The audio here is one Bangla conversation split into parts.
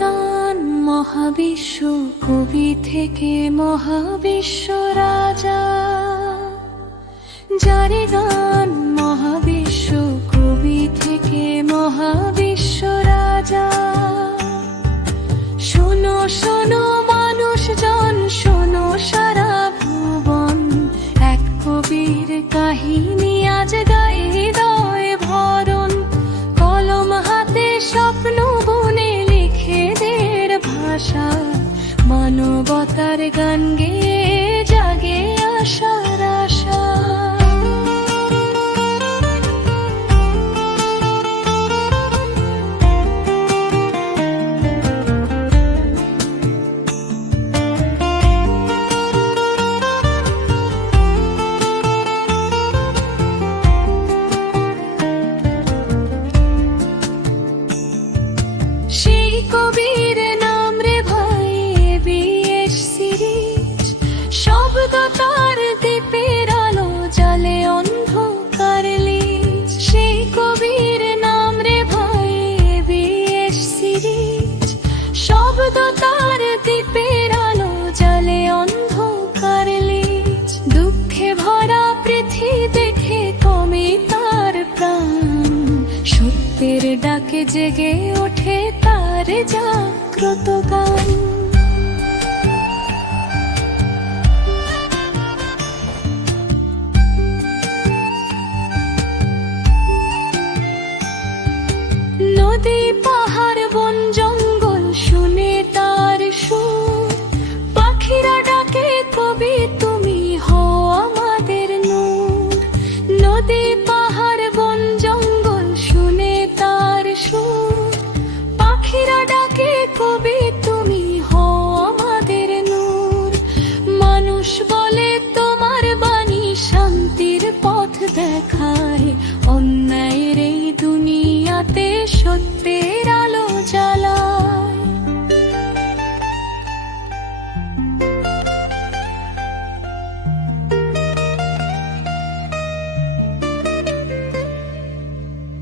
গান মহাবিশ্ব কবি থেকে মহাবিশ্ব রাজা, যারে গান মহাবিশ্ব কবি থেকে মহাবিশ্ব রাজা। শোনো শোনো মানুষজন, শোনো সারা ভুবন, এক কবির কাহিনী আজ গায়ে হৃদয় ভরণ। কলম হাতে স্বপ্ন বুনে লিখে দের ভাষা, মানবতার গান গেয়ে জাগে আশার আশা। সেই কবির নাম রে ভাই এবিএস সিরিজ, শব্দ তার দ্বীপের আলো জালে অন্ধকার লিজ। সেই কবির নাম রে ভাই এবিএস সিরিজ, শব্দ তার দ্বীপের আলো জালে অন্ধকার লিজ। দুঃখে ভরা পৃথিবী দেখে কমে তার প্রাণ, সত্যের ডাকে জেগে ওঠে তার জাগ্রত গান। নদী পাহাড় বন জঙ্গল শুনে তার সুর, পাখিরা ডাকে কবি তুমি হও আমাদের নূর। নদী পাহাড় বন জঙ্গল শুনে তার সুর, পাখিরা ডাকে কবি তুমি হও আমাদের নূর। মানুষ বলে তোমার বাণী শান্তির পথ দেখায়, অন্যায়ের এই দুনিয়াতে সত্যের আলো জ্বালায়।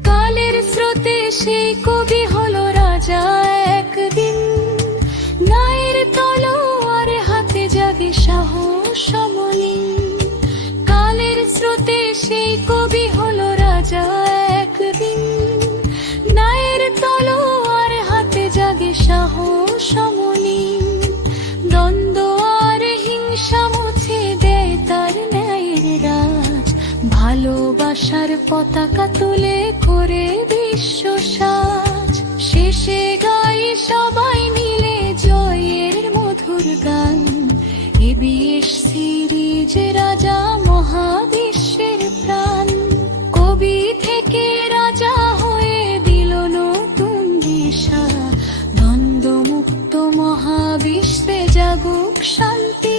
কালের স্রোতে সেই কবি হলো রাজা একদিন, ন্যায়ের তলোয়ার হাতে জাগে সাহস সমলিন। কালের স্রোতে সেই কবি হলো রাজা একদিন, ন্যায়ের তলোয়ার হাতে জাগে সাহস সমলিন। দ্বন্দ্ব আর হিংসা মুছে দেয় তার ন্যায়ের রাজ, ভালোবাসার পতাকা তুলে করে বিশ্ব সাজ। শেষে গাই সবাই মিলে জয়ের মধুর গান, এবিএস সিরিজ রাজা মহাবিশ্বের প্রাণ। কবি থেকে রাজা হয়ে দিল নতুন দিশা, দ্বন্দ্ব মুক্ত মহাবিশ্বে জাগুক শান্তি।